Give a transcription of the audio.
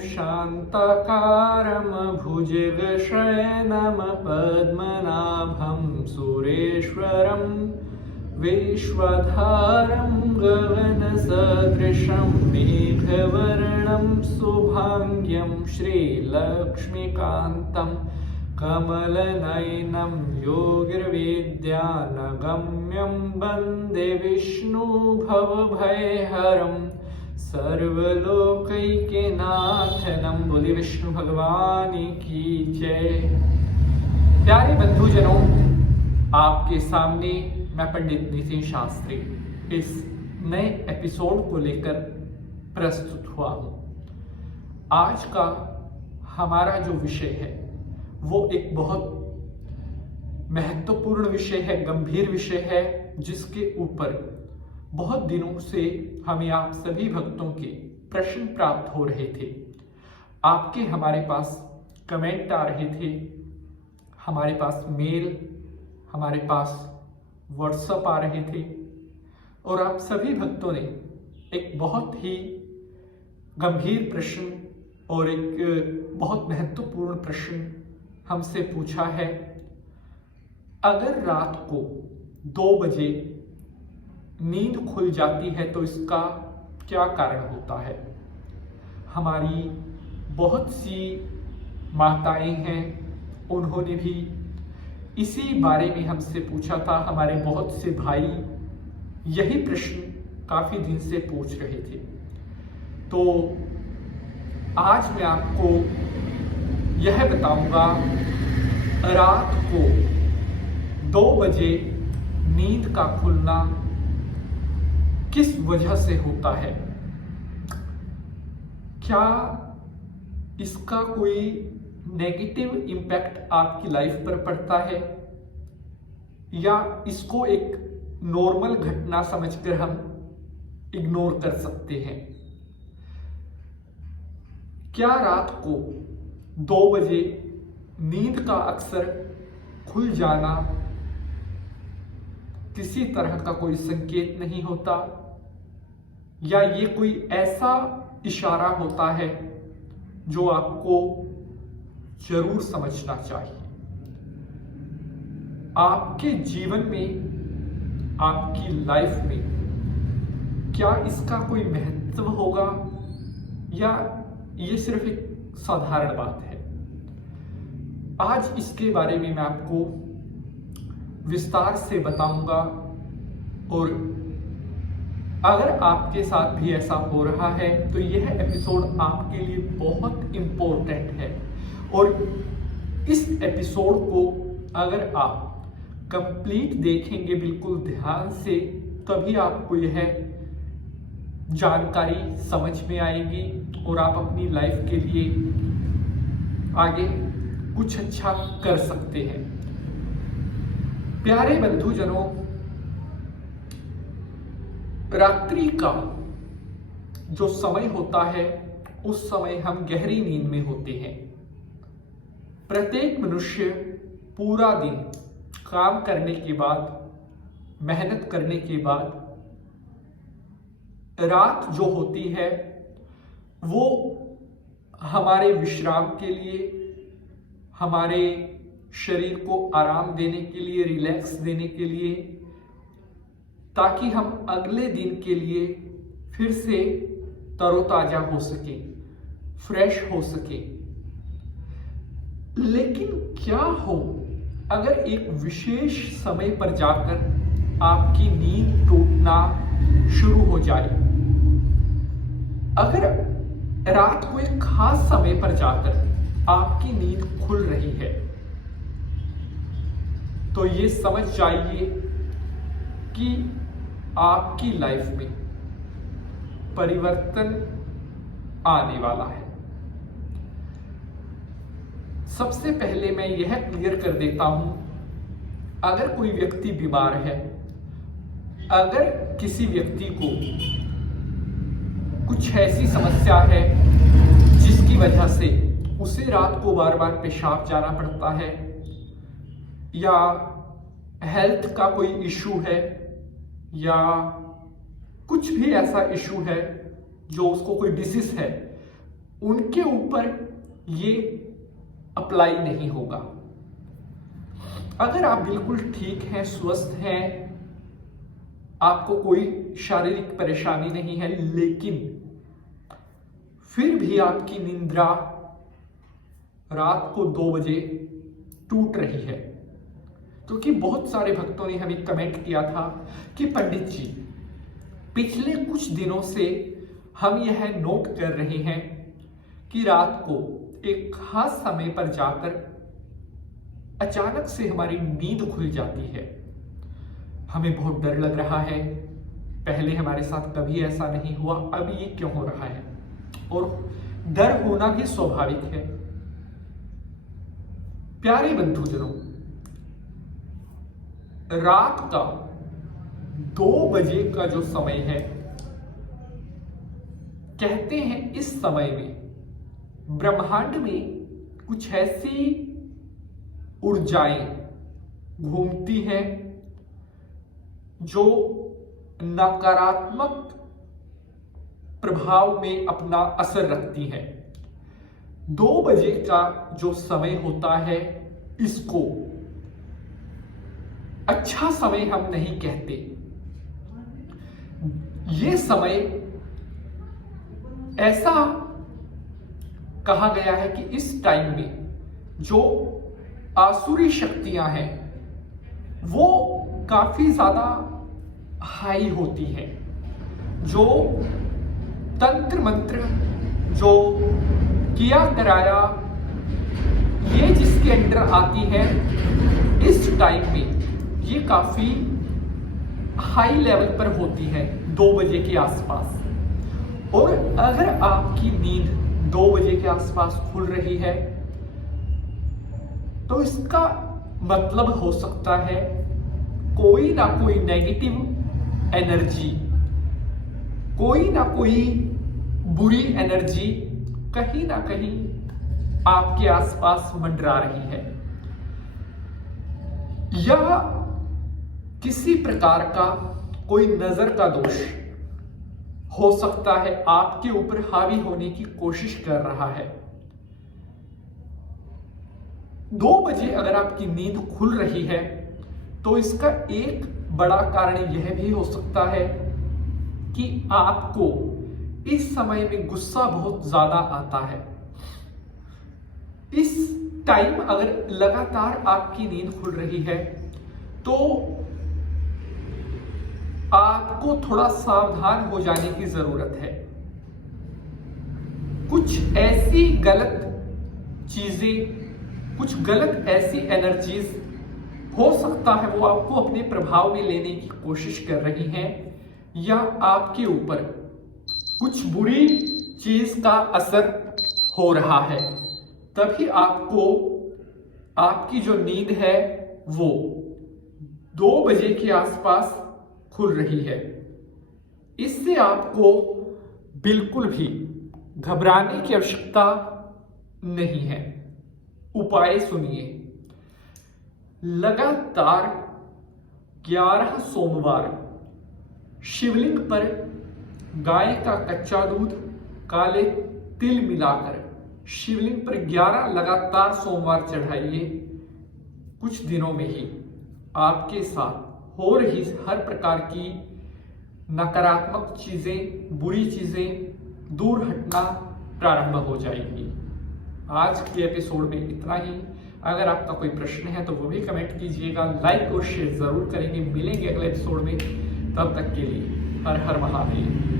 शान्ताकारं भुजगशयनं पद्मनाभं सुरेश्वरं विश्वधारं गगनसदृशं मेघवर्णं शुभाङ्ग्यं श्रीलक्ष्मीकान्तं कमलनयनं योगिर्विद्यानगम्यं वन्दे विष्णु भवभयहरं सर्वलोकैकनाथनं। बोले विष्णु भगवान की जय। प्यारे बंधुजनों, आपके सामने मैं पंडित नितिन शास्त्री इस नए एपिसोड को लेकर प्रस्तुत हुआ हूं। आज का हमारा जो विषय है वो एक बहुत महत्वपूर्ण विषय है, गंभीर विषय है, जिसके ऊपर बहुत दिनों से हमें आप सभी भक्तों के प्रश्न प्राप्त हो रहे थे। आपके हमारे पास कमेंट आ रहे थे, हमारे पास मेल, हमारे पास व्हाट्सएप आ रहे थे, और आप सभी भक्तों ने एक बहुत ही गंभीर प्रश्न और एक बहुत महत्वपूर्ण प्रश्न हमसे पूछा है। अगर रात को 2 बजे नींद खुल जाती है तो इसका क्या कारण होता है। हमारी बहुत सी माताएं हैं, उन्होंने भी इसी बारे में हमसे पूछा था। हमारे बहुत से भाई यही प्रश्न काफी दिन से पूछ रहे थे। तो आज मैं आपको यह बताऊंगा, रात को 2 बजे नींद का खुलना किस वजह से होता है। क्या इसका कोई नेगेटिव इम्पैक्ट आपकी लाइफ पर पड़ता है, या इसको एक नॉर्मल घटना समझकर हम इग्नोर कर सकते हैं। क्या रात को 2 बजे नींद का अक्सर खुल जाना किसी तरह का कोई संकेत नहीं होता, या ये कोई ऐसा इशारा होता है जो आपको जरूर समझना चाहिए। आपके जीवन में, आपकी लाइफ में क्या इसका कोई महत्व होगा, या ये सिर्फ एक साधारण बात है। आज इसके बारे में मैं आपको विस्तार से बताऊंगा, और अगर आपके साथ भी ऐसा हो रहा है तो यह एपिसोड आपके लिए बहुत इंपॉर्टेंट है। और इस एपिसोड को अगर आप कंप्लीट देखेंगे बिल्कुल ध्यान से, तभी आपको यह जानकारी समझ में आएगी और आप अपनी लाइफ के लिए आगे कुछ अच्छा कर सकते हैं। प्यारे बंधुजनों, रात्रि का जो समय होता है उस समय हम गहरी नींद में होते हैं। प्रत्येक मनुष्य पूरा दिन काम करने के बाद, मेहनत करने के बाद, रात जो होती है वो हमारे विश्राम के लिए, हमारे शरीर को आराम देने के लिए, रिलैक्स देने के लिए, ताकि हम अगले दिन के लिए फिर से तरोताजा हो सके, फ्रेश हो सके। लेकिन क्या हो अगर एक विशेष समय पर जाकर आपकी नींद टूटना शुरू हो जाए। अगर रात को एक खास समय पर जाकर आपकी नींद खुल रही है तो ये समझ जाइए कि आपकी लाइफ में परिवर्तन आने वाला है। सबसे पहले मैं यह क्लियर कर देता हूं, अगर कोई व्यक्ति बीमार है, अगर किसी व्यक्ति को कुछ ऐसी समस्या है जिसकी वजह से उसे रात को बार बार पेशाब जाना पड़ता है, या हेल्थ का कोई इशू है, या कुछ भी ऐसा इशू है जो उसको कोई डिसीज है, उनके ऊपर ये अप्लाई नहीं होगा। अगर आप बिल्कुल ठीक हैं, स्वस्थ हैं, आपको कोई शारीरिक परेशानी नहीं है, लेकिन फिर भी आपकी निंद्रा रात को 2 बजे टूट रही है, क्योंकि बहुत सारे भक्तों ने हमें कमेंट किया था कि पंडित जी, पिछले कुछ दिनों से हम यह नोट कर रहे हैं कि रात को एक खास समय पर जाकर अचानक से हमारी नींद खुल जाती है। हमें बहुत डर लग रहा है, पहले हमारे साथ कभी ऐसा नहीं हुआ, अब ये क्यों हो रहा है? और डर होना भी स्वाभाविक है। प्यारे बंधुजनों, रात का 2 बजे का जो समय है, कहते हैं इस समय में ब्रह्मांड में कुछ ऐसी ऊर्जाएं घूमती हैं जो नकारात्मक प्रभाव में अपना असर रखती हैं। 2 बजे का जो समय होता है, इसको अच्छा समय हम नहीं कहते। ये समय ऐसा कहा गया है कि इस टाइम में जो आसुरी शक्तियां हैं वो काफी ज्यादा हाई होती हैं। जो तंत्र मंत्र जो किया कराया ये जिसके अंडर आती है, इस टाइम में ये काफी हाई लेवल पर होती है 2 बजे के आसपास। और अगर आपकी नींद 2 बजे के आसपास खुल रही है तो इसका मतलब हो सकता है कोई ना कोई नेगेटिव एनर्जी, कोई ना कोई बुरी एनर्जी कहीं ना कहीं आपके आसपास मंडरा रही है, या किसी प्रकार का कोई नजर का दोष हो सकता है आपके ऊपर हावी होने की कोशिश कर रहा है। 2 बजे अगर आपकी नींद खुल रही है तो इसका एक बड़ा कारण यह भी हो सकता है कि आपको इस समय में गुस्सा बहुत ज्यादा आता है। इस टाइम अगर लगातार आपकी नींद खुल रही है तो आपको थोड़ा सावधान हो जाने की जरूरत है। कुछ ऐसी गलत चीजें, कुछ गलत ऐसी एनर्जीज हो सकता है वो आपको अपने प्रभाव में लेने की कोशिश कर रही हैं, या आपके ऊपर कुछ बुरी चीज का असर हो रहा है। तभी आपको आपकी जो नींद है वो 2 बजे के आसपास खुल रही है। इससे आपको बिल्कुल भी घबराने की आवश्यकता नहीं है। उपाय सुनिए। लगातार 11 सोमवार शिवलिंग पर गाय का कच्चा दूध, काले तिल मिलाकर शिवलिंग पर 11 लगातार सोमवार चढ़ाइए। कुछ दिनों में ही आपके साथ हो रही हर प्रकार की नकारात्मक चीजें, बुरी चीजें दूर हटना प्रारंभ हो जाएगी। आज के एपिसोड में इतना ही। अगर आपका कोई प्रश्न है तो वो भी कमेंट कीजिएगा, लाइक और शेयर जरूर करेंगे। मिलेंगे अगले एपिसोड में, तब तक के लिए हर हर महादेव।